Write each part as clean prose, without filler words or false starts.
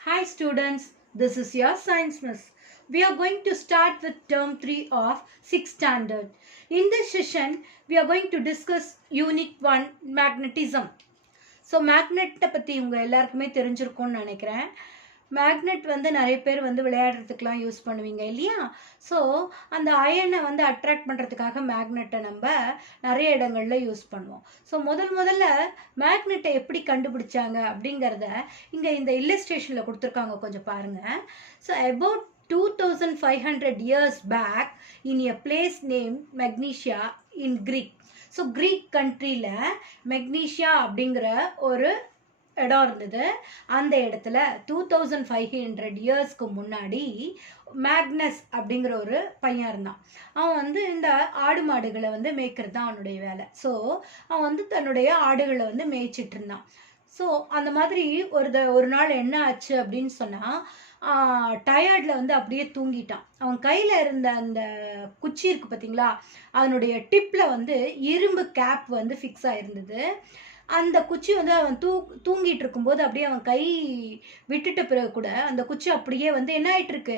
Hi students, this is your science miss. We are going to start with term 3 of 6th standard. In this session, we are going to discuss unit 1 magnetism. So மேக்னெட்டை பற்றி உங்கள் எல்லாருக்குமே தெரிஞ்சிருக்கும்னு நினைக்கிறேன். Magnet வந்து நிறைய பேர் வந்து விளையாடுறதுக்கெலாம் use பண்ணுவீங்க இல்லையா? ஸோ அந்த அயனை வந்து அட்ராக்ட் பண்ணுறதுக்காக மேக்னெட்டை நம்ம நிறைய இடங்களில் யூஸ் பண்ணுவோம். ஸோ முதல்ல மேக்னெட்டை எப்படி கண்டுபிடிச்சாங்க அப்படிங்கிறத இங்கே இந்த இல்லஸ்ட்ரேஷனில் கொடுத்துருக்காங்க, கொஞ்சம் பாருங்கள். So about 2500 years back in a place named Magnesia in Greek. So creek கண்ட்ரியில் மெக்னீஷியா அப்படிங்கிற ஒரு இடம் இருந்தது. அந்த இடத்துல 2500 இயர்ஸ்க்கு முன்னாடி மேக்னஸ் அப்படிங்கிற ஒரு பையன் இருந்தான். அவன் வந்து இந்த ஆடு மாடுகளை வந்து மேய்க்கிறது தான் அவனுடைய வேலை. ஸோ அவன் வந்து தன்னுடைய ஆடுகளை வந்து மேய்ச்சிட்டு இருந்தான். ஸோ அந்த மாதிரி ஒரு நாள் என்ன ஆச்சு அப்படின்னு சொன்னால், டயர்டில் வந்து அப்படியே தூங்கிட்டான். அவன் கையில் இருந்த அந்த குச்சி இருக்குது பார்த்தீங்களா, அதனுடைய டிப்பில் வந்து இரும்பு கேப் வந்து ஃபிக்ஸ் ஆகிருந்தது. அந்த குச்சி வந்து அவன் தூங்கிட்டு இருக்கும்போது அப்படியே அவன் கை விட்டுட்ட பிறகு கூட அந்த குச்சி அப்படியே வந்து என்ன ஆகிட்டுருக்கு,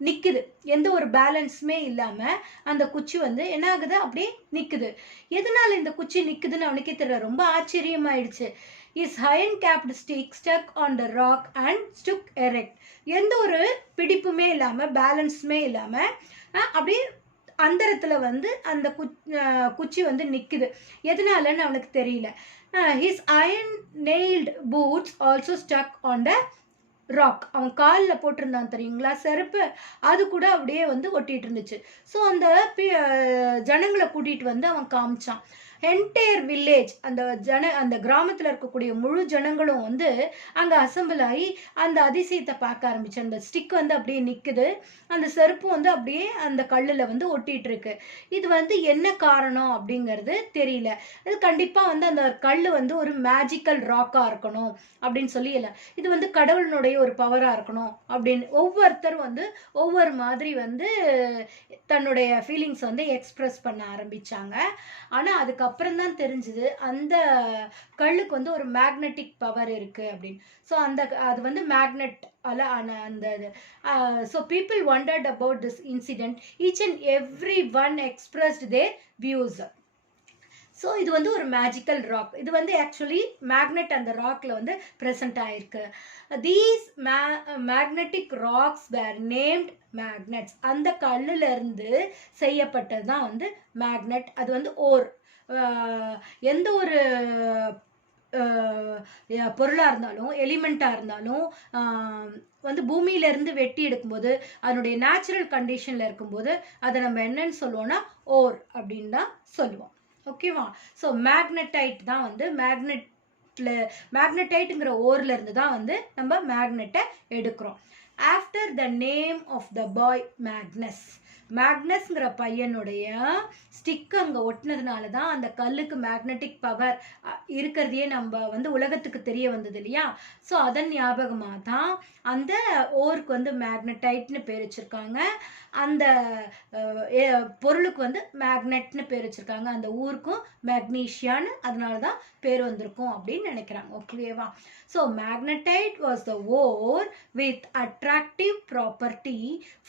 நிற்குது. எந்த ஒரு பேலன்ஸுமே இல்லாமல் அந்த குச்சி வந்து என்ன ஆகுது, அப்படியே நிற்குது. எதனால் இந்த குச்சி நிற்குதுன்னு அவனுக்கே தெரியல. ரொம்ப ஆச்சரியமாயிடுச்சு. His iron capped stick stuck on the rock and stood erect. எந்த ஒரு பிடிப்புமே இல்லாமல் பேலன்ஸுமே இல்லாமல் அப்படியே அந்தரத்தில் வந்து அந்த குச்சி வந்து நிற்குது. எதனாலன்னு அவனுக்கு தெரியல. His iron nailed boots also stuck on the rock. அவன் காலில் போட்டிருந்தான் தெரியுங்களா செருப்பு, அது கூட அப்படியே வந்து ஒட்டிகிட்டு இருந்துச்சு. ஸோ அந்த ஜனங்களை கூட்டிகிட்டு வந்து அவன் காமிச்சான். என்டையர் வில்லேஜ், அந்த கிராமத்தில் இருக்கக்கூடிய முழு ஜனங்களும் வந்து அங்கே அசம்பிள் ஆகி அந்த அதிசயத்தை பார்க்க ஆரம்பிச்சு. அந்த ஸ்டிக் வந்து அப்படியே நிற்குது, அந்த செருப்பு வந்து அப்படியே அந்த கல்லில் வந்து ஒட்டிகிட்டு இருக்கு. இது வந்து என்ன காரணம் அப்படிங்கிறது தெரியல. இது கண்டிப்பாக வந்து அந்த கல் வந்து ஒரு மேஜிக்கல் ராக்காக இருக்கணும் அப்படின்னு சொல்லி இல்லை, இது வந்து கடவுளினுடைய ஒரு பவராக இருக்கணும் அப்படின்னு ஒவ்வொருத்தரும் வந்து ஒவ்வொரு மாதிரி வந்து தன்னுடைய ஃபீலிங்ஸ் வந்து எக்ஸ்ப்ரெஸ் பண்ண ஆரம்பித்தாங்க. ஆனால் அதுக்கப்புறம் தான் தெரிஞ்சுது அந்த கல்லுக்கு வந்து ஒரு மேக்னெட்டிக் பவர் இருக்குது அப்படின்னு. ஸோ அது வந்து மேக்னெட் அந்த so people wondered about this incident. Each and every one expressed their views. So இது வந்து ஒரு மேஜிக்கல் ராக். இது வந்து ஆக்சுவலி மேக்னெட் அந்த ராக்ல வந்து ப்ரெசென்ட் ஆயிருக்கு. These magnetic rocks were named magnets. அந்த கல்லிலிருந்து செய்யப்பட்டது தான் வந்து மேக்னெட். அது வந்து எந்த ஒரு பொருளாக இருந்தாலும் எலிமெண்ட்டாக இருந்தாலும் வந்து பூமியிலேருந்து வெட்டி எடுக்கும்போது அதனுடைய நேச்சுரல் கண்டிஷனில் இருக்கும்போது அதை நம்ம என்னன்னு சொல்லுவோம்னா ஓர் அப்படின்னு தான் சொல்லுவோம். ஓகேவா? ஸோ மேக்னடைட் தான் வந்து மேக்னடைட்டுங்கிற ஓர்ல இருந்து தான் வந்து நம்ம மேக்னெட்டை எடுக்கிறோம். After the name of the boy Magnus. மேக்னஸ்ங்கிற பையனுடைய ஸ்டிக் அங்கே ஒட்டினதுனால தான் அந்த கல்லுக்கு மேக்னெட்டிக் பவர் இருக்கிறதையே நம்ம வந்து உலகத்துக்கு தெரிய வந்தது இல்லையா? ஸோ அதன் ஞாபகமாக தான் அந்த ஓருக்கு வந்து மேக்னடைட்னு பேர் வச்சுருக்காங்க. அந்த பொருளுக்கு வந்து மேக்னெட்னு பேர் வச்சுருக்காங்க. அந்த ஊருக்கும் மேக்னீஷியான்னு அதனால தான் பேர் வந்திருக்கும் அப்படின்னு நினைக்கிறாங்க. ஓகேவா? So magnetite was the ore with attractive property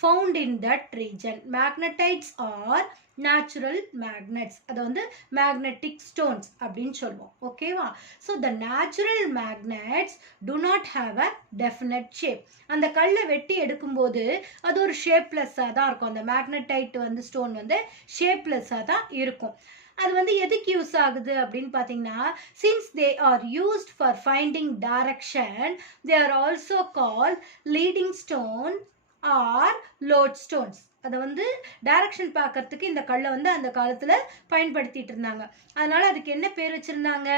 found in that region. Magnetites are natural magnets. அதை வந்து மேக்னெட்டிக் ஸ்டோன்ஸ் அப்படின்னு சொல்லுவோம். ஓகேவா? So the natural magnets do not have a definite shape. அந்த கல்லை வெட்டி எடுக்கும்போது அது ஒரு ஷேப்லெஸ்ஸாக தான் இருக்கும். அந்த மேக்னடைட் வந்து ஸ்டோன் வந்து ஷேப்லெஸ்ஸாக தான் இருக்கும். அது வந்து எதுக்கு யூஸ் ஆகுது அப்படின்னு பார்த்தீங்கன்னா, since they are used for finding direction, they are also called leading stone or lode stones. அதை வந்து டைரக்ஷன் பார்க்கறதுக்கு இந்த கல்லை வந்து அந்த காலத்தில் பயன்படுத்திட்டு இருந்தாங்க. அதனால அதுக்கு என்ன பேர் வச்சுருந்தாங்க?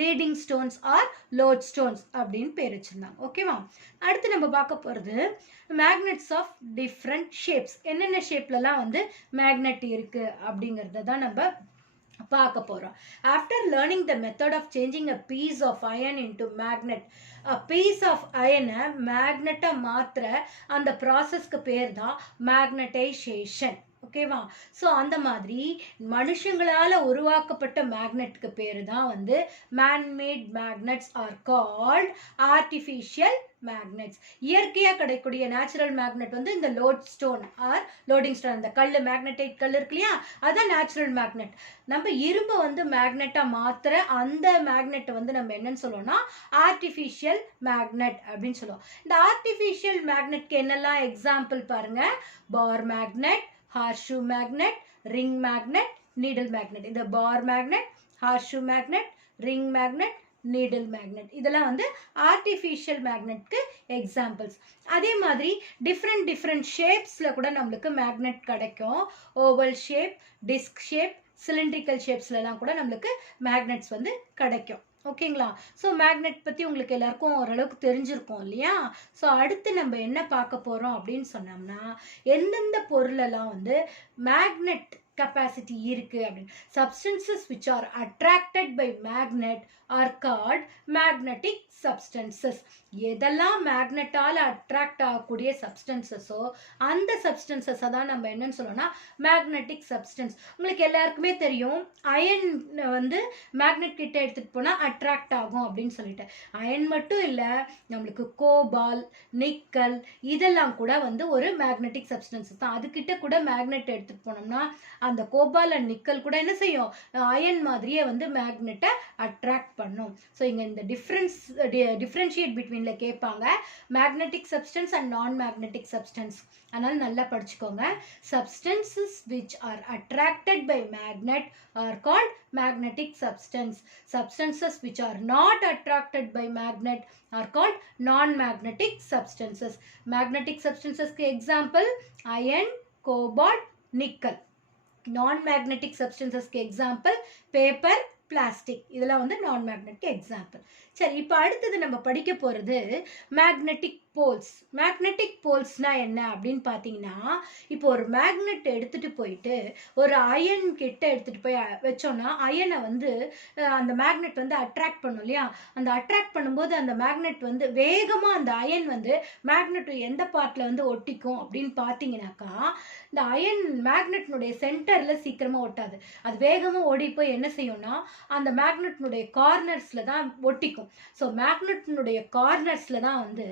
Leading stones or lode stones அப்படின்னு பேர் வச்சுருந்தாங்க. ஓகேவா? அடுத்து நம்ம பார்க்க போகிறது மேக்னெட்ஸ் ஆஃப் டிஃப்ரெண்ட் ஷேப்ஸ். என்னென்ன ஷேப்லலாம் வந்து மேக்னெட் இருக்குது அப்படிங்கிறத தான் நம்ம பார்க்க போகிறோம். After learning the method of changing a piece of iron into magnet, piece of அயனை மேக்னெட்டை மாற்றுற அந்த ப்ராசஸ்க்கு பேர் தான் மேக்னடைசேஷன். ஓகேவா? ஸோ அந்த மாதிரி மனுஷங்களால் உருவாக்கப்பட்ட மேக்னெட்டுக்கு பேர் தான் வந்து manmade magnets are called artificial magnets. இயற்கையாக கிடைக்கக்கூடிய நேச்சுரல் மேக்னெட் வந்து இந்த lodestone or loading stone, அந்த கல் மேக்னெட்டைட் கல் இருக்கு இல்லையா, அதுதான் நேச்சுரல் மேக்னெட். நம்ம இரும்பை வந்து மேக்னெட்டாக மாற்றுற அந்த மேக்னெட்டை வந்து நம்ம என்னன்னு சொல்லுவோம்னா ஆர்டிஃபிஷியல் மேக்னெட் அப்படின்னு சொல்லுவோம். இந்த ஆர்டிஃபிஷியல் மேக்னெட்க்கு என்னெல்லாம் எக்ஸாம்பிள் பாருங்க, bar magnet, horseshoe magnet, ring magnet, needle magnet. இந்த bar magnet, horseshoe magnet, ring magnet, needle magnet இதெல்லாம் வந்து ஆர்டிஃபிஷியல் மேக்னெட்க்கு எக்ஸாம்பிள்ஸ். அதே மாதிரி டிஃப்ரெண்ட் ஷேப்ஸில் கூட நம்மளுக்கு மேக்னெட் கிடைக்கும். Oval shape, disc shape, cylindrical ஷேப்ஸ்லாம் கூட நம்மளுக்கு மேக்னெட்ஸ் வந்து கிடைக்கும். ஓகேங்களா? ஸோ மேக்னெட் பற்றி உங்களுக்கு எல்லாருக்கும் ஓரளவுக்கு தெரிஞ்சிருக்கும் இல்லையா? ஸோ அடுத்து நம்ம என்ன பார்க்க போகிறோம் அப்படின்னு சொன்னோம்னா, எந்தெந்த பொருளெல்லாம் வந்து மேக்னெட் capacity இருக்கு அப்படின்னு. Substances which are attracted by magnet are called magnetic substances. எதெல்லாம் மேக்னெட்டால அட்ராக்ட் ஆகக்கூடிய சப்ஸ்டன்சஸோ அந்த சப்ஸ்டன்சஸை தான் நம்ம என்னன்னு சொல்லணும்னா மேக்னெட்டிக் சப்ஸ்டன்ஸ். உங்களுக்கு எல்லாருக்குமே தெரியும் அயன் வந்து மேக்னெட் கிட்ட எடுத்துகிட்டு போனால் அட்ராக்ட் ஆகும் அப்படின்னு சொல்லிட்டு. அயன் மட்டும் இல்லை, நம்மளுக்கு கோபால், நிக்கல் இதெல்லாம் கூட வந்து ஒரு மேக்னெட்டிக் சப்ஸ்டன்சஸ் தான். அதுக்கிட்ட கூட மேக்னெட் எடுத்துகிட்டு போனோம்னா அந்த கோபால் அண்ட் நிக்கல் கூட என்ன செய்யும், அயன் மாதிரியே வந்து மேக்னெட்டை அட்ராக்ட் பண்ணும். ஸோ இங்கே இந்த டிஃப்ரென்ஷியேட் பிட்வீன்ல கேட்பாங்க, மேக்னெட்டிக் சப்ஸ்டன்ஸ் அண்ட் நான் மேக்னெட்டிக் சப்ஸ்டன்ஸ். அதனால நல்லா படிச்சுக்கோங்க. Substances which are attracted by magnet are called magnetic substance. Substances which are not attracted by magnet are called non-magnetic substances. Magnetic substances के example iron, cobalt, nickel. Non-magnetic substances के example paper, plastic. இதெல்லாம் வந்து non-magnetic example. சரி, இப்போ அடுத்தது நம்ம படிக்க போகிறது மேக்னெட்டிக் போல்ஸ். மேக்னெட்டிக் போல்ஸ்னா என்ன அப்படின்னு பார்த்தீங்கன்னா, இப்போ ஒரு மேக்னெட் எடுத்துகிட்டு போயிட்டு ஒரு அயன் கிட்ட எடுத்துகிட்டு போய் வச்சோன்னா அயனை வந்து அந்த மேக்னெட் வந்து அட்ராக்ட் பண்ணும் இல்லையா? அந்த அட்ராக்ட் பண்ணும்போது அந்த மேக்னெட் வந்து வேகமாக அந்த அயன் வந்து மேக்னெட் எந்த பார்ட்டில் வந்து ஒட்டிக்கும் அப்படின்னு பார்த்தீங்கன்னாக்கா, இந்த அயன் மேக்னெட்னுடைய சென்டரில் சீக்கிரமாக ஒட்டாது. அது வேகமாக ஓடி போய் என்ன செய்யும்னா அந்த மேக்னெட்னுடைய கார்னர்ஸில் தான் ஒட்டிக்கும். ஸோ மேக்னெட்னுடைய கார்னர்ஸில் தான் வந்து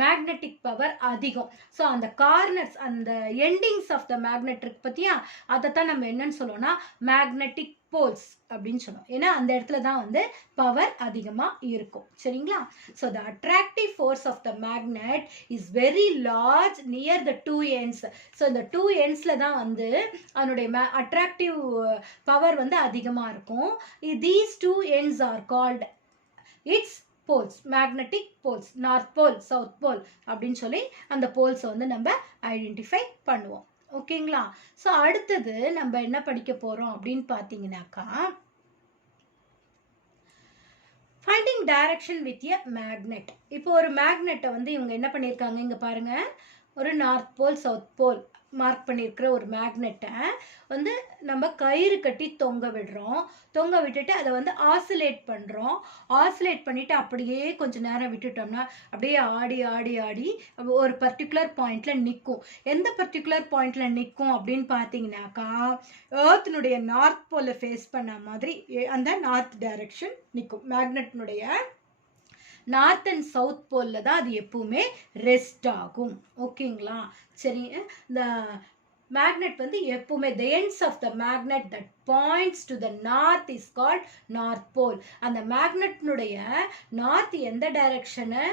மேக்னெட்டிக் பவர் அதிகம். ஸோ அந்த கார்னர்ஸ், அந்த எண்டிங்ஸ் ஆஃப் த மேக்னெட் இருக்கு பற்றியா, அதை தான் நம்ம என்னன்னு சொல்லுவோம்னா மேக்னெட்டிக் போல்ஸ் அப்படின்னு சொல்லுவோம். ஏன்னா அந்த இடத்துல தான் வந்து பவர் அதிகமாக இருக்கும். சரிங்களா? So the attractive force of the magnet is very large near the two ends. So இந்த டூ எண்ட்ஸில் தான் வந்து அதனுடைய அட்ராக்டிவ் பவர் வந்து அதிகமாக இருக்கும். These two ends are called its poles, magnetic poles. North pole, south pole அப்படின்னு சொல்லி அந்த போல்ஸை வந்து நம்ம ஐடென்டிஃபை பண்ணுவோம். ஓகேங்களா? ஸோ அடுத்தது நம்ம என்ன படிக்க போகிறோம் அப்படின்னு பார்த்தீங்கன்னாக்கா, finding direction with a magnet. இப்போ ஒரு மேக்னெட்டை வந்து இவங்க என்ன பண்ணியிருக்காங்க, இங்கே பாருங்கள், ஒரு north pole south pole mark பண்ணியிருக்கிற ஒரு மேக்னெட்டை வந்து நம்ம கயிறு கட்டி தொங்க விடுறோம். தொங்க விட்டுட்டு அதை வந்து ஆசிலேட் பண்ணுறோம். ஆசிலேட் பண்ணிவிட்டு அப்படியே கொஞ்சம் நேரம் விட்டுட்டோம்னா அப்படியே ஆடி ஆடி ஆடி ஒரு பர்டிகுலர் பாயிண்டில் நிற்கும். எந்த பர்டிகுலர் பாயிண்டில் நிற்கும் அப்படின்னு பார்த்தீங்கன்னாக்கா, ஏர்த்தினுடைய நார்த் போலை ஃபேஸ் பண்ண மாதிரி அந்த நார்த் டைரக்ஷன் நிற்கும். மேக்னெட்னுடைய நார்த் அண்ட் சவுத் போலில் தான் அது எப்பவுமே ரெஸ்ட் ஆகும். ஓகேங்களா? சரி, இந்த மேக்னெட் வந்து எப்பவுமே the ends of the magnet that points to the north is called north pole. அந்த மேக்னெட்னுடைய நார்த் எந்த டைரக்ஷனை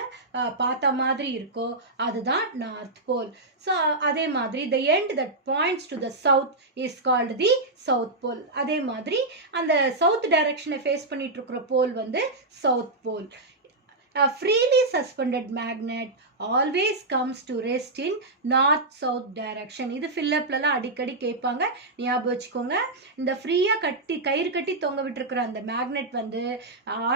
பார்த்த மாதிரி இருக்கோ அதுதான் நார்த் போல். ஸோ அதே மாதிரி the end that points to the south is called the south pole. அதே மாதிரி அந்த சவுத் டைரக்ஷனை ஃபேஸ் பண்ணிட்டு இருக்கிற போல் வந்து south pole. A freely suspended magnet always comes to rest in north south direction. இது ஃபில்லப்லலாம் அடிக்கடி கேட்பாங்க, ஞாபகம் வச்சுக்கோங்க. இந்த ஃப்ரீயாக கயிறு கட்டி தொங்க விட்டுருக்குற அந்த மேக்னெட் வந்து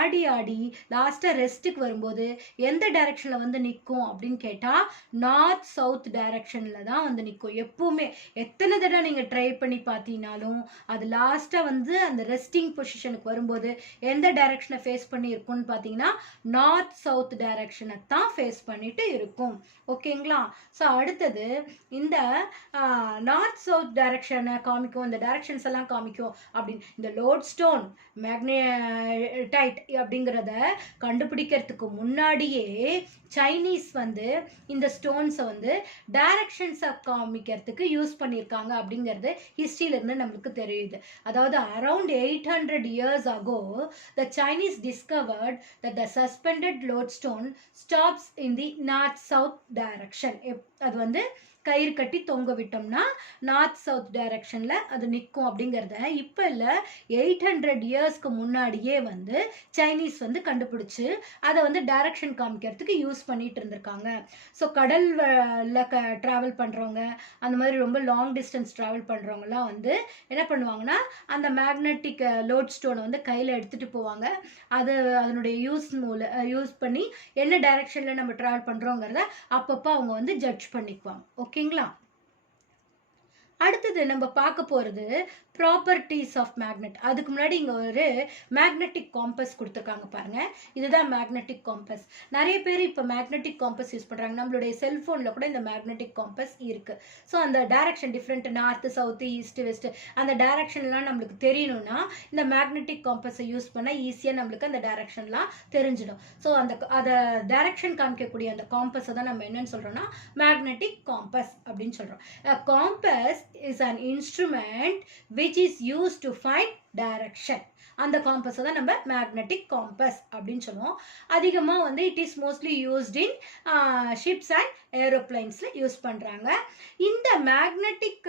ஆடி ஆடி லாஸ்ட்டாக ரெஸ்ட்டுக்கு வரும்போது எந்த டைரக்ஷனில் வந்து நிற்கும் அப்படின்னு கேட்டால் நார்த் சவுத் டைரக்ஷனில் தான் வந்து நிற்கும். எப்பவுமே எத்தனை தடவை நீங்கள் ட்ரை பண்ணி பார்த்தீங்கனாலும் அது லாஸ்ட்டாக வந்து அந்த ரெஸ்டிங் பொசிஷனுக்கு வரும்போது எந்த டைரக்ஷனை ஃபேஸ் பண்ணி இருக்கும்னு பார்த்தீங்கன்னா நார்த் நார்த் சவுத் டைரக்ஷனை தான் ஃபேஸ் பண்ணிட்டு இருக்கும். ஓகேங்களா? ஸோ அடுத்தது இந்த நார்த் சவுத் டைரக்ஷனை காமிக்கும், இந்த டைரக்ஷன்ஸ் எல்லாம் காமிக்கும் அப்படின்னு இந்த லோட்ஸ்டோன் மேக்னடைட் அப்படிங்கிறத கண்டுபிடிக்கிறதுக்கு முன்னாடியே சைனீஸ் வந்து இந்த ஸ்டோன்ஸை வந்து டைரக்ஷன்ஸை காமிக்கிறதுக்கு யூஸ் பண்ணியிருக்காங்க அப்படிங்கிறது ஹிஸ்ட்ரியிலேருந்து நம்மளுக்கு தெரியுது. அதாவது around 800 years ago the Chinese discovered that the suspended lodestone stops in the north south direction. அது வந்து கயிறு கட்டி தொங்க விட்டோம்னா நார்த் சவுத் டைரக்ஷன்ல அது நிற்கும் அப்படிங்கிறத இப்போ இல்லை 800 yearsக்கு முன்னாடியே வந்து சைனீஸ் வந்து கண்டுபிடிச்சு அதை வந்து டைரக்ஷன் காமிக்கிறதுக்கு யூஸ் பண்ணிட்டு இருந்திருக்காங்க. ஸோ கடல்ல ட்ராவல் பண்ணுறவங்க, அந்த மாதிரி ரொம்ப லாங் டிஸ்டன்ஸ் ட்ராவல் பண்ணுறவங்கலாம் வந்து என்ன பண்ணுவாங்கன்னா அந்த மேக்னெட்டிக் லோட் ஸ்டோனை வந்து கையில் எடுத்துகிட்டு போவாங்க. அதனுடைய யூஸ் பண்ணி என்ன டைரக்ஷனில் நம்ம ட்ராவல் பண்ணுறோங்கிறத அப்பப்போ அவங்க வந்து ஜட்ஜ் பண்ணிக்குவாங்க. ஓகேங்களா? அடுத்தது நம்ம பார்க்க போகிறது ப்ராப்பர்ட்டிஸ் ஆஃப் மேக்னெட். அதுக்கு முன்னாடி இங்கே ஒரு மேக்னெட்டிக் காம்பஸ் கொடுத்துருக்காங்க பாருங்க. இதுதான் மேக்னெட்டிக் காம்பஸ். நிறைய பேர் இப்போ மேக்னெட்டிக் காம்பஸ் யூஸ் பண்ணுறாங்க. நம்மளுடைய செல்ஃபோனில் கூட இந்த மேக்னெட்டிக் காம்பஸ் இருக்குது. ஸோ அந்த direction different north south east west அந்த டைரக்ஷன்லாம் நம்மளுக்கு தெரியணும்னா இந்த மேக்னெட்டிக் காம்பஸை யூஸ் பண்ணால் ஈஸியாக நம்மளுக்கு அந்த டைரக்ஷன்லாம் தெரிஞ்சிடும். ஸோ அதை டைரக்ஷன் காமிக்கக்கூடிய அந்த காம்பஸை தான் நம்ம என்னன்னு சொல்கிறோம்னா மேக்னெட்டிக் காம்பஸ் அப்படின்னு சொல்கிறோம். Compass is an instrument which is used to find direction. அந்த காம்பஸை தான் நம்ம மேக்னெட்டிக் காம்பஸ் அப்படின்னு சொல்லுவோம். அதிகமாக வந்து it is mostly used in ships and ஏரோப்ளைன்ஸில் யூஸ் பண்ணுறாங்க. இந்த மேக்னெட்டிக்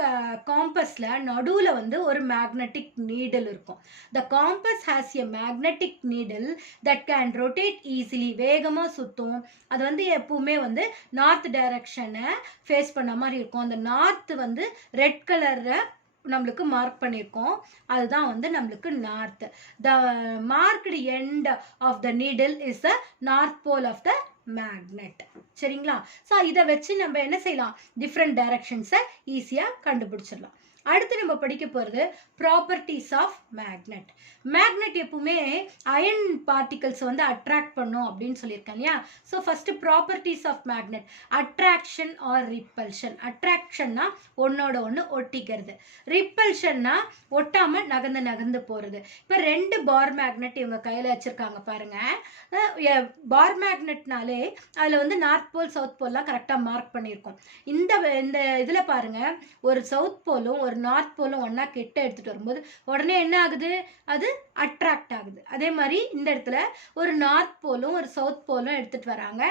காம்பஸில் நடுவில் வந்து ஒரு மேக்னெட்டிக் நீடில் இருக்கும். The compass has a magnetic needle that can rotate easily. வேகமாக சுற்றும். அது வந்து எப்பவுமே வந்து நார்த் டைரக்ஷனை ஃபேஸ் பண்ண மாதிரி இருக்கும். அந்த நார்த் வந்து ரெட் கலரில் நம்மளுக்கு மார்க் பண்ணியிருக்கோம். அதுதான் வந்து நம்மளுக்கு north. The marked end of the needle is the north pole of the magnet. சரிங்களா? ஸோ இதை வச்சு நம்ம என்ன செய்யலாம், டிஃப்ரெண்ட் டைரக்ஷன்ஸை ஈஸியாக கண்டுபிடிச்சிடலாம். அடுத்து நம்ம படிக்க போகிறது ப்ராப்பர்ட்டிஸ் ஆஃப் மேக்னெட். மேக்னெட் எப்பவுமே அயன் பார்ட்டிகல்ஸ் வந்து அட்ராக்ட் பண்ணும் அப்படின்னு சொல்லியிருக்கேன் இல்லையா? So first properties of magnet. Attraction or repulsion. அட்ராக்ஷன்னா ஒன்னோட ஒன்று ஒட்டிக்கிறது. ரிப்பல்ஷன்னா ஒட்டாமல் நகர்ந்து நகர்ந்து போகிறது. இப்போ 2 பார் மேக்னெட் இவங்க கையில் வச்சுருக்காங்க பாருங்க. பார் மேக்னெட்னாலே அதில் வந்து நார்த் போல் சவுத் போல்லாம் கரெக்டாக மார்க் பண்ணியிருக்கோம். இந்த இதில் பாருங்க, ஒரு சவுத் போலும் ஒரு நார்த் போலும் ஒன்றா கிட்ட எடுத்துகிட்டு வரும்போது உடனே என்ன ஆகுது, அது அட்ராக்ட் ஆகுது. அதே மாதிரி இந்த இடத்துல ஒரு நார்த் போலும் ஒரு சவுத் போலும் எடுத்துகிட்டு வராங்க.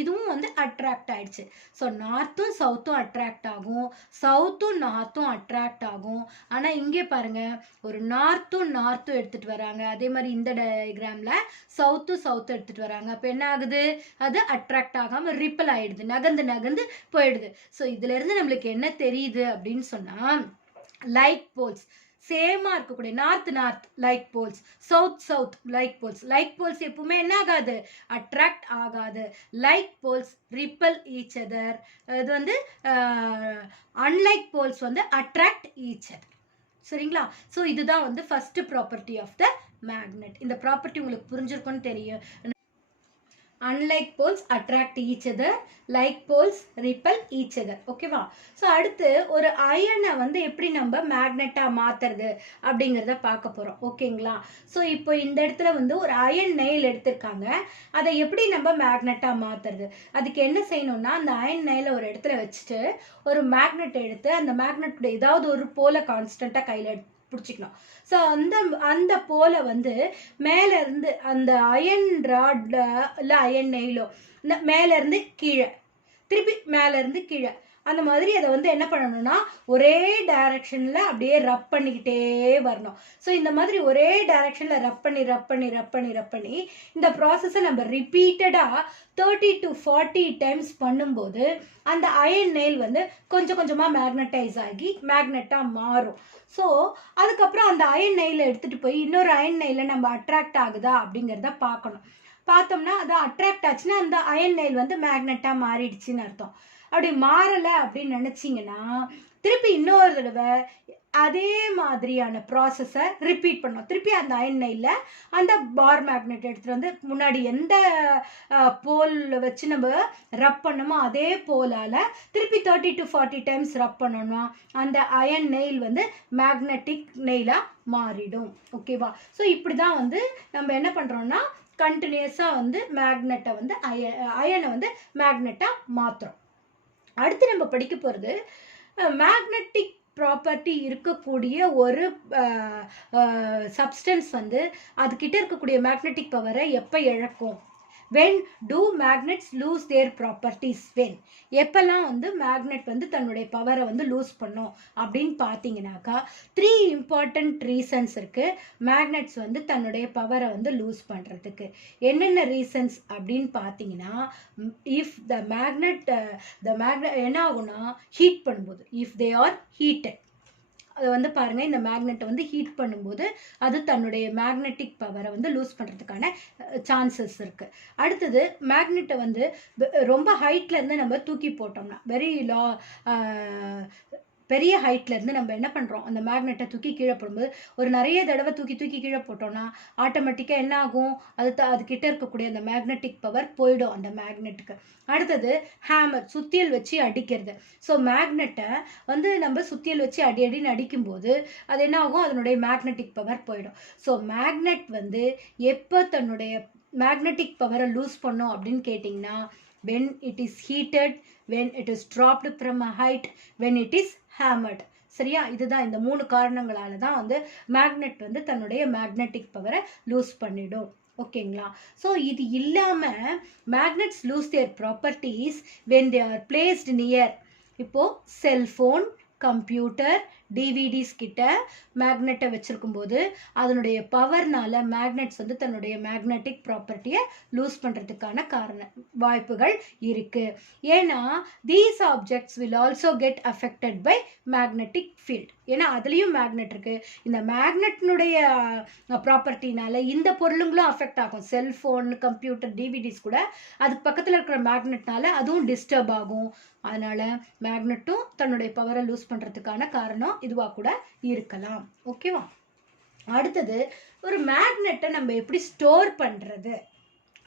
இதுவும் வந்து அட்ராக்ட் ஆயிடுச்சு. ஸோ நார்த்தும் சவுத்தும் அட்ராக்ட் ஆகும், சவுத்தும் நார்த்தும் அட்ராக்ட் ஆகும். ஆனால் இங்கே பாருங்க, ஒரு நார்த்தும் எடுத்துகிட்டு வராங்க. அதே மாதிரி இந்த டயக்ராமில் சவுத்தும் எடுத்துகிட்டு வராங்க. அப்போ என்ன ஆகுது, அது அட்ராக்ட் ஆகாமல் ரிப்பல் ஆயிடுது, நகர்ந்து போயிடுது. ஸோ இதுலேருந்து நம்மளுக்கு என்ன தெரியுது அப்படின்னு சொன்னால், லைக் போல்ஸ் சேமாக இருக்கக்கூடிய north like poles, south like poles எப்பவுமே என்ன ஆகாது, அட்ராக்ட் ஆகாது. Like poles repel each other. இது வந்து அன்லைக் போல்ஸ் வந்து அட்ராக்ட் ஈச் அதர். சரிங்களா? ஸோ இதுதான் வந்து first property of the magnet. இந்த ப்ராப்பர்ட்டி உங்களுக்கு புரிஞ்சிருக்கும்னு தெரியும். unlike poles attract each other, like poles repel each other. ஓகேவா? ஸோ அடுத்து ஒரு அயனை வந்து எப்படி நம்ம மேக்னெட்டாக மாற்றுறது அப்படிங்கிறத பார்க்க போகிறோம். ஓகேங்களா? ஸோ இப்போ இந்த இடத்துல வந்து ஒரு அயன் நெயில் எடுத்திருக்காங்க. அதை எப்படி நம்ம மேக்னெட்டாக மாற்றுறது, அதுக்கு என்ன செய்யணும்னா, அந்த அயன் நெயிலை ஒரு இடத்துல வச்சுட்டு ஒரு மேக்னெட் எடுத்து அந்த மேக்னெட்டோட ஏதாவது ஒரு போல கான்ஸ்டண்ட்டாக கையில் பிடிச்சிக்கணும். ஸோ அந்த போல வந்து மேலேருந்து அந்த அயன் ராட்ல இல்லை அயன் நெயிலோ மேலேருந்து கீழே திருப்பி மேலேருந்து கீழே அந்த மாதிரி அதை வந்து என்ன பண்ணணும்னா ஒரே டைரக்ஷனில் அப்படியே ரப் பண்ணிக்கிட்டே வரணும். ஸோ இந்த மாதிரி ஒரே டைரக்ஷனில் ரப் பண்ணி இந்த ப்ராசஸை நம்ம ரிப்பீட்டடாக 30 to 40 டைம்ஸ் பண்ணும்போது அந்த அயன் நெயில் வந்து கொஞ்சம் கொஞ்சமாக மேக்னட்டைஸ் ஆகி மேக்னெட்டாக மாறும். ஸோ அதுக்கப்புறம் அந்த அயன் நெயிலை எடுத்துகிட்டு போய் இன்னொரு அயன் நெயிலை நம்ம அட்ராக்ட் ஆகுதா அப்படிங்கிறத பார்க்கணும். பார்த்தோம்னா அது அட்ராக்ட் ஆச்சுன்னா அந்த அயன் நெயில் வந்து மேக்னெட்டாக மாறிடுச்சுன்னு அர்த்தம். அப்படி மாறலை அப்படின்னு நினச்சிங்கன்னா திருப்பி இன்னொரு தடவை அதே மாதிரியான ப்ராசஸை ரிப்பீட் பண்ணோம். திருப்பி அந்த அயன் நெயில அந்த பார் மேக்னெட் எடுத்துகிட்டு வந்து முன்னாடி எந்த போல் வச்சு நம்ம ரப் பண்ணோமோ அதே போலால் திருப்பி 30 to 40 டைம்ஸ் ரப் பண்ணோம்னா அந்த அயன் நெயில் வந்து மேக்னெட்டிக் நெயிலாக மாறிடும். ஓகேவா? ஸோ இப்படி தான் வந்து நம்ம என்ன பண்ணுறோம்னா கண்டினியூஸாக வந்து மேக்னெட்டை வந்து அயனை வந்து மேக்னெட்டாக மாற்றுறோம். அடுத்து நம்ம படிக்க போகிறது மேக்னெட்டிக் ப்ராப்பர்ட்டி இருக்கக்கூடிய ஒரு சப்ஸ்டன்ஸ் வந்து அதுக்கிட்ட இருக்கக்கூடிய மேக்னெட்டிக் பவரை எப்போ இழக்கும்? when do magnets lose their properties? when எப்பெல்லாம் வந்து மேக்னெட் வந்து தன்னுடைய பவரை வந்து லூஸ் பண்ணும் அப்படின்னு பார்த்தீங்கன்னாக்கா 3 இம்பார்ட்டன்ட் ரீசன்ஸ் இருக்கு மேக்னெட்ஸ் வந்து தன்னுடைய பவரை வந்து லூஸ் பண்ணுறதுக்கு. என்னென்ன ரீசன்ஸ் அப்படின்னு பார்த்தீங்கன்னா, இஃப் த மேக்னெட் என்ன ஆகும்னா ஹீட் பண்ணும்போது, இஃப் தே ஆர் ஹீட்டட், அதை வந்து பாருங்கள், இந்த மேக்னெட்டை வந்து ஹீட் பண்ணும்போது அது தன்னுடைய மேக்னெட்டிக் பவரை வந்து லூஸ் பண்ணுறதுக்கான சான்சஸ் இருக்குது. அடுத்தது மேக்னெட்டை வந்து ரொம்ப ஹைட்லேருந்து நம்ம தூக்கி போட்டோம்னா, பெரிய ஹைட்லேருந்து நம்ம என்ன பண்ணுறோம், அந்த மேக்னெட்டை தூக்கி கீழே போடும்போது ஒரு நிறைய தடவை தூக்கி கீழே போட்டோம்னா ஆட்டோமேட்டிக்காக என்ன ஆகும், அதுக்கிட்ட இருக்கக்கூடிய அந்த மேக்னெட்டிக் பவர் போயிடும் அந்த மேக்னெட்டுக்கு. அடுத்தது ஹேமர், சுத்தியல் வச்சு அடிக்கிறது. ஸோ மேக்னெட்டை வந்து நம்ம சுத்தியல் வச்சு அடின்னு அடிக்கும்போது அது என்ன ஆகும், அதனுடைய மேக்னெட்டிக் பவர் போயிடும். ஸோ மேக்னெட் வந்து எப்போ தன்னுடைய மேக்னெட்டிக் பவரை லூஸ் பண்ணும் அப்படின்னு கேட்டிங்கன்னா, when it is heated, when it is dropped from a height, when it is hammered. சரியா? இதுதான் இந்த 3 காரணங்களால தான் வந்து மேக்னெட் வந்து தன்னுடைய மேக்னெட்டிக் பவரை லூஸ் பண்ணிடும். ஓகேங்களா? ஸோ இது இல்லாமல் magnets loose their properties when they are placed near. இப்போது செல்ஃபோன், கம்ப்யூட்டர், டிவிடிஸ் கிட்ட மேக்னெட்டை வச்சுருக்கும் போது அதனுடைய பவர்னால மேக்னெட்ஸ் வந்து தன்னுடைய மேக்னெட்டிக் ப்ராப்பர்ட்டியை லூஸ் பண்ணுறதுக்கான வாய்ப்புகள் இருக்குது. ஏன்னா these objects will also get affected by magnetic field. ஏன்னா அதுலேயும் மேக்னெட் இருக்குது. இந்த மேக்னெட்னுடைய ப்ராப்பர்ட்டினால இந்த பொருளுங்களும் அஃபெக்ட் ஆகும். செல்ஃபோன், கம்ப்யூட்டர், டிவிடிஸ் கூட அதுக்கு பக்கத்தில் இருக்கிற மேக்னெட்னால அதுவும் டிஸ்டர்ப் ஆகும். அதனால் மேக்னெட்டும் தன்னுடைய பவரை லூஸ் பண்ணுறதுக்கான காரணம் இதுவாக கூட இருக்கலாம். ஓகேவா? அடுத்தது ஒரு மேக்னெட்டை நம்ம எப்படி ஸ்டோர் பண்ணுறது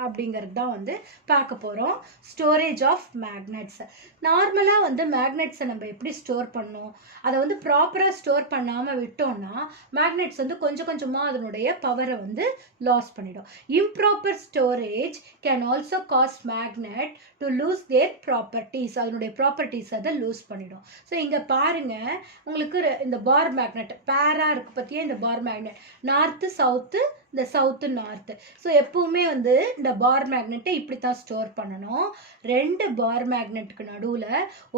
அப்படிங்கிறது தான் வந்து பார்க்க போகிறோம். Storage of magnets. நார்மலாக வந்து மேக்னெட்ஸை நம்ம எப்படி ஸ்டோர் பண்ணோம், அதை வந்து ப்ராப்பராக ஸ்டோர் பண்ணாமல் விட்டோம்னா மேக்னெட்ஸ் வந்து கொஞ்சம் கொஞ்சமாக அதனுடைய பவரை வந்து லாஸ் பண்ணிடும். Improper storage can also cause magnet to lose their properties. அதனுடைய ப்ராப்பர்ட்டிஸ் அதை லூஸ் பண்ணிடும். ஸோ இங்கே பாருங்கள், உங்களுக்கு இந்த பார் மேக்னெட் பேராக இருக்குது பார்த்தியா, இந்த பார் மேக்னெட் நார்த்து சவுத்து, இந்த சவுத்து நார்த்து. ஸோ எப்பவுமே வந்து இந்த பார் மேக்னெட்டை இப்படி தான் ஸ்டோர் பண்ணணும். 2 பார் மேக்னெட்டுக்கு நடுவில்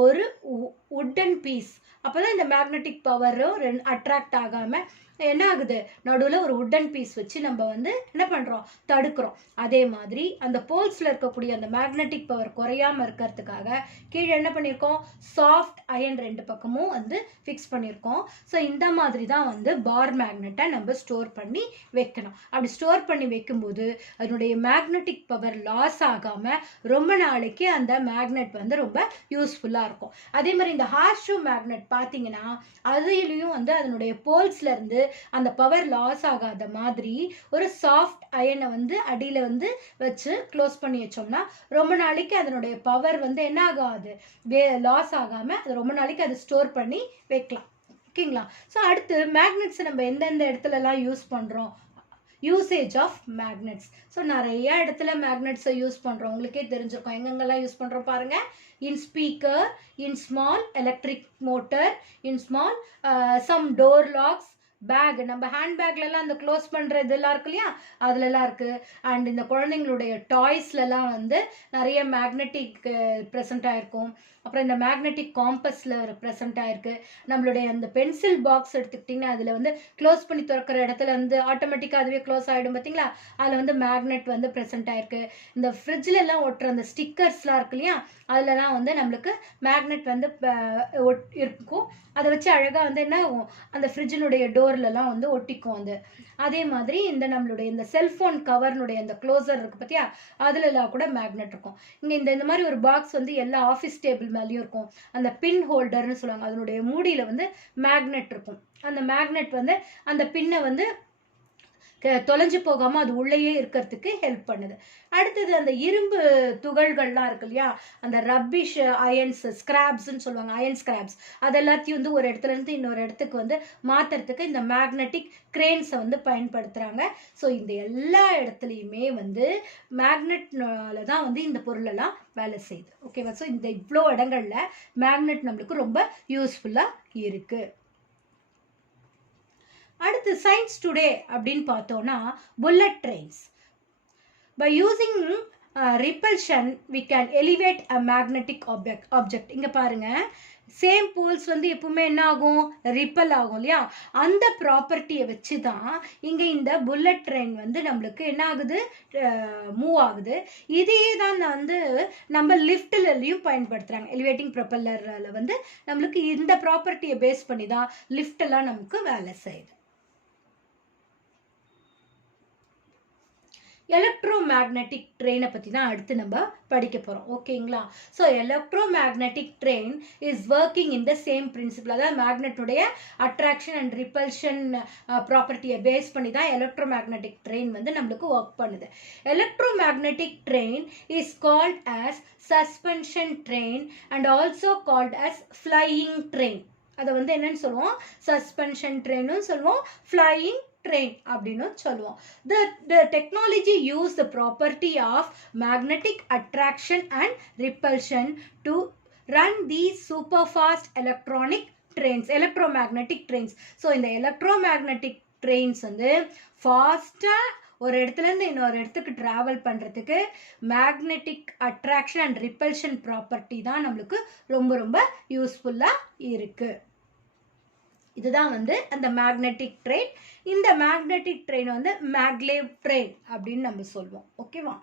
ஒரு உட்டன் பீஸ், அப்போ தான் இந்த மேக்னெட்டிக் பவரும் அட்ராக்ட் ஆகாமல் என்ன ஆகுது, நடுவில் ஒரு உட்டன் பீஸ் வச்சு நம்ம வந்து என்ன பண்ணுறோம், தடுக்கிறோம். அதே மாதிரி அந்த போல்ஸில் இருக்கக்கூடிய அந்த மேக்னெட்டிக் பவர் குறையாமல் இருக்கிறதுக்காக கீழே என்ன பண்ணியிருக்கோம், சாஃப்ட் அயன் 2 பக்கமும் வந்து ஃபிக்ஸ் பண்ணியிருக்கோம். ஸோ இந்த மாதிரி தான் வந்து பார் மேக்னெட்டை நம்ம ஸ்டோர் பண்ணி வைக்கணும். அப்படி ஸ்டோர் பண்ணி வைக்கும்போது அதனுடைய மேக்னெட்டிக் பவர் லாஸ் ஆகாமல் ரொம்ப நாளைக்கு அந்த மேக்னெட் வந்து ரொம்ப யூஸ்ஃபுல்லாக இருக்கும். அதே மாதிரி இந்த ஹார்ஷூ மேக்னெட் பார்த்தீங்கன்னா அதுலேயும் வந்து அதனுடைய போல்ஸ்லேருந்து அந்த பவர் லாஸ் ஆகாத மாதிரி ஒரு சாஃப்ட் அயனை வந்து அடியில் வந்து வச்சு க்ளோஸ் பண்ணி வச்சோம்னா ரொம்ப நாளைக்கு அதனுடைய பவர் வந்து என்ன ஆகாது, லாஸ் ஆகாமல் அது ரொம்ப நாளைக்கு அதை ஸ்டோர் பண்ணி வைக்கலாம். ஓகேங்களா? ஸோ அடுத்து மேக்னெட்ஸை நம்ம எந்தெந்த இடத்துலலாம் யூஸ் பண்ணுறோம், யூசேஜ் ஆஃப் மேக்னெட்ஸ். ஸோ நிறைய இடத்துல மேக்னெட்ஸை யூஸ் பண்ணுறோம், உங்களுக்கே தெரிஞ்சிருக்கும். எங்கெங்கெல்லாம் யூஸ் பண்ணுறோம் பாருங்கள். in speaker, in small electric motor, in small some door locks, bag, நம்ம ஹேண்ட்பேக்லலாம் அந்த க்ளோஸ் பண்ணுறது எல்லாம் இருக்கு இல்லையா, அதுலலாம் இருக்குது. அண்ட் இந்த குழந்தைங்களுடைய டாய்ஸ்லலாம் வந்து நிறைய மேக்னெட்டிக் ப்ரெசென்ட் ஆகிருக்கும். அப்புறம் இந்த மேக்னெட்டிக் காம்பஸில் ப்ரெசென்ட் ஆகிருக்கு. நம்மளுடைய அந்த பென்சில் பாக்ஸ் எடுத்துக்கிட்டிங்கன்னா அதில் வந்து க்ளோஸ் பண்ணி திறக்கிற இடத்துல வந்து ஆட்டோமேட்டிக்காக அதுவே க்ளோஸ் ஆகிடும் பார்த்தீங்களா, அதில் வந்து மேக்னெட் வந்து ப்ரெசென்ட் ஆகிருக்கு. இந்த ஃப்ரிட்ஜிலலாம் ஒட்டுற அந்த ஸ்டிக்கர்ஸ்லாம் இருக்கு இல்லையா, அதிலலாம் வந்து நம்மளுக்கு மேக்னெட் வந்து இருக்கும். அதை வச்சு அழகாக வந்து என்ன ஆகும், அந்த ஃப்ரிட்ஜினுடைய டோரை சுவர்லலாம் வந்து ஒட்டிக்கும் அது. அதே மாதிரி இந்த நம்மளுடைய இந்த செல்ஃபோன் கவர்னுடைய அந்த க்ளோசர் இருக்குது பார்த்தியா, அதுலலாம் கூட மேக்னெட் இருக்கும். இங்கே இந்த மாதிரி ஒரு பாக்ஸ் வந்து எல்லா ஆஃபீஸ் டேபிள் மேலேயும் இருக்கும். அந்த பின் ஹோல்டர்னு சொல்லுவாங்க, அதனுடைய மூடியில் வந்து மேக்னெட் இருக்கும். அந்த மேக்னெட் வந்து அந்த பின்னை வந்து தொலைஞ்சு போகாமல் அது உள்ளேயே இருக்கிறதுக்கு ஹெல்ப் பண்ணுது. அடுத்தது அந்த இரும்பு துகள்கள்லாம் இருக்கு இல்லையா, அந்த ரப்பிஷ் அயன்ஸ் ஸ்கிராப்ஸ்ன்னு சொல்லுவாங்க, அயன் ஸ்கிராப்ஸ், அதெல்லாத்தையும் வந்து ஒரு இடத்துல இருந்து இன்னொரு இடத்துக்கு வந்து மாற்றுறதுக்கு இந்த மேக்னெட்டிக் கிரேன்ஸை வந்து பயன்படுத்துகிறாங்க. ஸோ இந்த எல்லா இடத்துலையுமே வந்து மேக்னெட்னால தான் வந்து இந்த பொருளெல்லாம் வேலை செய்யுது. ஓகேவா? ஸோ இந்த இவ்வளோ இடங்களில் மேக்னெட் நம்மளுக்கு ரொம்ப யூஸ்ஃபுல்லாக இருக்குது. அடுத்து சயின்ஸ் டுடே அப்படின்னு பார்த்தோம்னா bullet trains. By using repulsion we can elevate a magnetic object. இங்கே பாருங்க, சேம் போல்ஸ் வந்து எப்பவுமே என்ன ஆகும், ரிப்பல் ஆகும் இல்லையா, அந்த ப்ராப்பர்ட்டியை வச்சு தான் இங்கே இந்த புல்லட் ட்ரெயின் வந்து நம்மளுக்கு என்ன ஆகுது, மூவ் ஆகுது. இதே தான் வந்து நம்ம லிஃப்ட்லையும் பயன்படுத்துகிறாங்க. எலிவேட்டிங் ப்ரொப்பல்லரில் வந்து நம்மளுக்கு இந்த ப்ராப்பர்ட்டியை பேஸ் பண்ணி தான் லிஃப்டெல்லாம் நமக்கு வேலை செய்யுது. எலக்ட்ரோ மேக்னெட்டிக் ட்ரெயினை பற்றி தான் அடுத்து நம்ம படிக்க போகிறோம். ஓகேங்களா? So electro magnetic train is working in the same principal. அதாவது மேக்னெட்டுடைய அட்ராக்ஷன் அண்ட் ரிப்பல்ஷன் ப்ராப்பர்ட்டியை பேஸ் பண்ணி தான் எலக்ட்ரோ மேக்னெட்டிக் ட்ரெயின் வந்து நம்மளுக்கு ஒர்க் பண்ணுது. Electro magnetic train is called as suspension train and also called as flying train. அதை வந்து என்னன்னு சொல்லுவோம், சஸ்பென்ஷன் ட்ரெயினும் சொல்லுவோம், ஃப்ளையிங் train அப்படினு சொல்லுவோம். The technology use the property of magnetic attraction and repulsion to run these super fast electromagnetic trains. So இந்த electromagnetic trains வந்து ஃபாஸ்டா ஒரு இடத்துல இருந்து இன்னொரு இடத்துக்கு டிராவல் பண்றதுக்கு magnetic attraction and repulsion property தான் நம்மளுக்கு ரொம்ப ரொம்ப யூஸ்ஃபுல்லா இருக்கு. இதுதான் வந்து அந்த மேக்னெட்டிக் ட்ரெயின். இந்த மேக்னெட்டிக் ட்ரெயின் வந்து மேக்லேவ் ட்ரெயின் அப்படின்னு நம்ம சொல்வோம். ஓகேவா?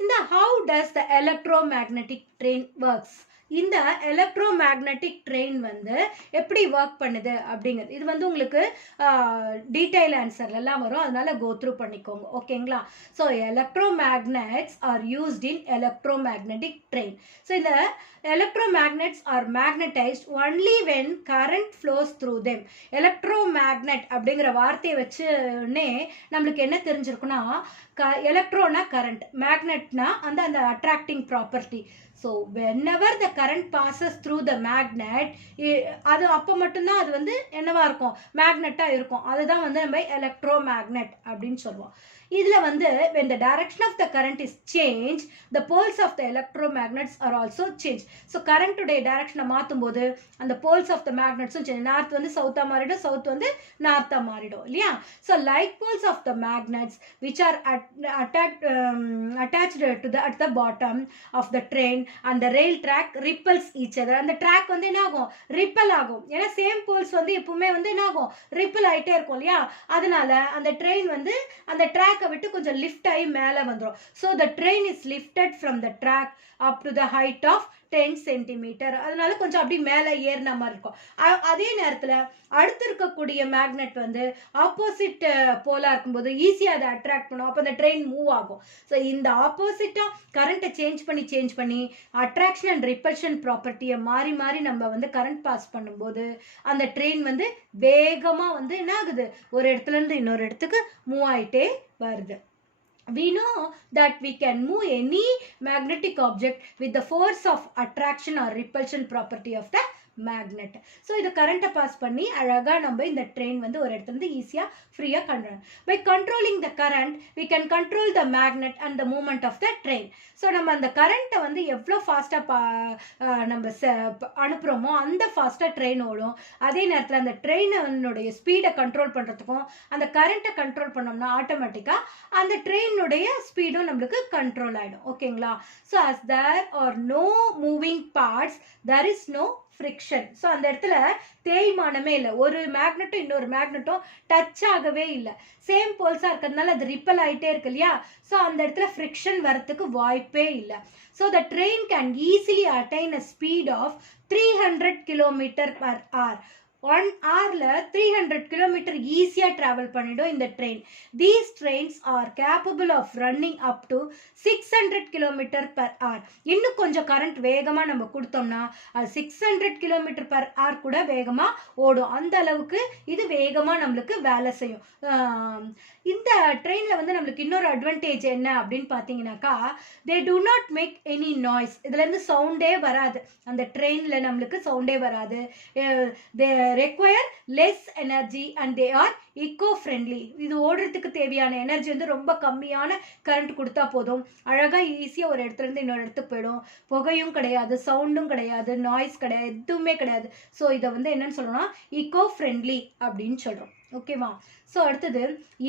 இந்த how does the electromagnetic train works? இந்த எலக்ட்ரோமேக்னெட்டிக் ட்ரெயின் வந்து எப்படி ஒர்க் பண்ணுது அப்படிங்கிறது இது வந்து உங்களுக்கு டீடைல் ஆன்சர்லாம் வரும், அதனால கோ த்ரூ பண்ணிக்கோங்க. ஓகேங்களா? So electromagnets are used in electromagnetic train. So இந்த electromagnets are magnetized only when current flows through them. electromagnet அப்படிங்கிற வார்த்தையை வச்சுன்னே நம்மளுக்கு என்ன தெரிஞ்சிருக்குன்னா, எலக்ட்ரோனா கரண்ட், மேக்னெட்னா அந்த அந்த attracting property. So whenever the current passes through the magnet, அது அப்போ மட்டும்தான் அது வந்து என்னவா இருக்கும், மேக்னெட்டாக இருக்கும். அதுதான் வந்து நம்ம எலக்ட்ரோமேக்னெட் அப்படின்னு சொல்லுவோம். இதில் வந்து when the direction of the current is changed, the poles of the electromagnets are also changed. So கரண்ட்டுடைய டைரக்ஷனை மாற்றும் போது அந்த போல்ஸ் ஆஃப் த மேக்னெட்ஸும் சேஞ்ச், நார்த் வந்து சவுத்தாக மாறிடும், சவுத் வந்து நார்த்தாக மாறிடும் இல்லையா? So like poles of the magnets which are attached to the at the bottom of the train and the rail track repels each other. அந்த ட்ராக் வந்து என்ன ஆகும், ரிப்பல் ஆகும். ஏன்னா சேம் போல்ஸ் வந்து எப்பவுமே வந்து என்ன ஆகும், ரிப்பல் ஆகிட்டே இருக்கும் இல்லையா? அதனால அந்த ட்ரெயின் வந்து அந்த ட்ராக்கை விட்டு கொஞ்சம் லிஃப்ட் ஆகி மேலே வந்துடும். So the train is lifted from the track up to the height of 10 centimetre. அதனால கொஞ்சம் அப்படி மேலே ஏறின மாதிரி இருக்கும். அதே நேரத்தில் அடுத்து இருக்கக்கூடிய மேக்னெட் வந்து ஆப்போசிட் போலாக இருக்கும்போது ஈஸியாக அதை அட்ராக்ட் பண்ணும், அப்போ அந்த ட்ரெயின் மூவ் ஆகும். ஸோ இந்த ஆப்போசிட்டாக கரண்ட்டை சேஞ்ச் பண்ணி அட்ராக்ஷன் அண்ட் ரிப்பல்ஷன் ப்ராப்பர்ட்டியை மாறி மாறி நம்ம வந்து கரண்ட் பாஸ் பண்ணும்போது அந்த ட்ரெயின் வந்து வேகமாக வந்து என்ன ஆகுது, ஒரு இடத்துலேருந்து இன்னொரு இடத்துக்கு மூவ் ஆகிட்டே வருது. We know that we can move any magnetic object with the force of attraction or repulsion property of the magnet. So இது கரண்ட்டை பாஸ் பண்ணி அழகாக நம்ம இந்த ட்ரெயின் வந்து ஒரு இடத்துலேருந்து ஈஸியாக ஃப்ரீயாக control. By controlling the current we can control the magnet and the movement of the train. So நம்ம அந்த கரண்ட்டை வந்து எவ்வளோ ஃபாஸ்ட்டாக நம்ம அனுப்புகிறோமோ அந்த ஃபாஸ்ட்டாக ட்ரெயின் ஓடும். அதே நேரத்தில் அந்த ட்ரெயினுடைய ஸ்பீடை கண்ட்ரோல் பண்ணுறதுக்கும் அந்த கரண்ட்டை கண்ட்ரோல் பண்ணோம்னா ஆட்டோமேட்டிக்காக அந்த ட்ரெயினுடைய ஸ்பீடும் நம்மளுக்கு கண்ட்ரோல் ஆகிடும். ஓகேங்களா? So as there are no moving parts, there is no friction. So அந்த இடத்துல தேய்மானமே இல்லை, ஒரு மேக்னெட்டும் இன்னொரு மேக்னெட்டும் டச் ஆகவே இல்லை, சேம் போல்ஸாக இருக்கிறதுனால அது ரிப்பல் ஆகிட்டே இருக்கு இல்லையா. ஸோ அந்த இடத்துல ஃப்ரிக்ஷன் வரத்துக்கு வாய்ப்பே இல்லை. So the train can easily attain a speed of 300 km/h. 1 hourல 300 km ஈஸியாக ட்ராவல் பண்ணிடும் இந்த train. These trains are capable of running up to 600 km/h. இன்னும் கொஞ்சம் கரண்ட் வேகமாக நம்ம கொடுத்தோம்னா அது 600 km/h கூட வேகமாக ஓடும். அந்த அளவுக்கு இது வேகமாக நம்மளுக்கு வேலை செய்யும். இந்த ட்ரெயினில் வந்து நம்மளுக்கு இன்னொரு அட்வான்டேஜ் என்ன அப்படின்னு பார்த்தீங்கன்னாக்கா, they do not make any noise. இதுலேருந்து சவுண்டே வராது, அந்த ட்ரெயினில் நம்மளுக்கு சவுண்டே வராது. They require less energy and they are eco friendly. இது ஓடுறதுக்கு தேவையான எனர்ஜி வந்து ரொம்ப கம்மியான கரண்ட் கொடுத்தா போதும், அழகாக ஈஸியாக ஒரு இடத்துலேருந்து இன்னொரு இடத்துக்கு போயிடும். புகையும் கிடையாது, சவுண்டும் கிடையாது, நாய்ஸ் கிடையாது, எதுவுமே கிடையாது. ஸோ இதை வந்து என்னன்னு சொல்லணும்னா இக்கோ ஃப்ரெண்ட்லி அப்படின்னு சொல்கிறோம். ஓகேவா. ஸோ அடுத்தது,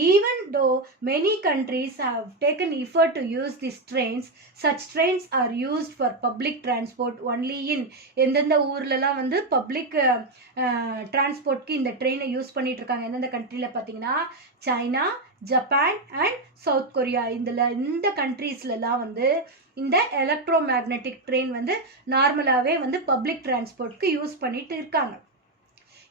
even though many countries have taken effort to use this trains, such trains are used for public transport only in. எந்தெந்த ஊர்லலாம் வந்து பப்ளிக் டிரான்ஸ்போர்ட்க்கு இந்த ட்ரெயினை யூஸ் பண்ணிட்டு இருக்காங்க எந்தெந்த கண்ட்ரியில் பார்த்தீங்கன்னா, China, Japan and south Korea. இந்த கண்ட்ரீஸ்லலாம் வந்து இந்த எலக்ட்ரோ மேக்னெட்டிக் ட்ரெயின் வந்து நார்மலாகவே வந்து பப்ளிக் டிரான்ஸ்போர்ட்க்கு யூஸ் பண்ணிட்டு இருக்காங்க.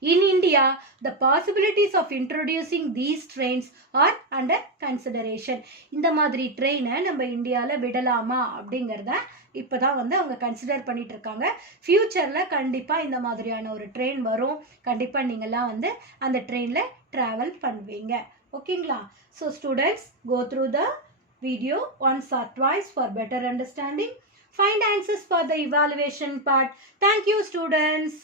In India, the possibilities of introducing these trains are under consideration. இந்த மாதிரி ட்ரெயினை நம்ம இந்தியாவில் விடலாமா அப்படிங்கிறத இப்போ தான் வந்து அவங்க கன்சிடர் பண்ணிட்டு இருக்காங்க. ஃப்யூச்சரில் கண்டிப்பாக இந்த மாதிரியான ஒரு ட்ரெயின் வரும், கண்டிப்பாக நீங்கள்லாம் வந்து அந்த ட்ரெயினில் ட்ராவல் பண்ணுவீங்க. ஓகேங்களா. So students, go through the video once or twice for better understanding. Find answers for the evaluation part. Thank you, students.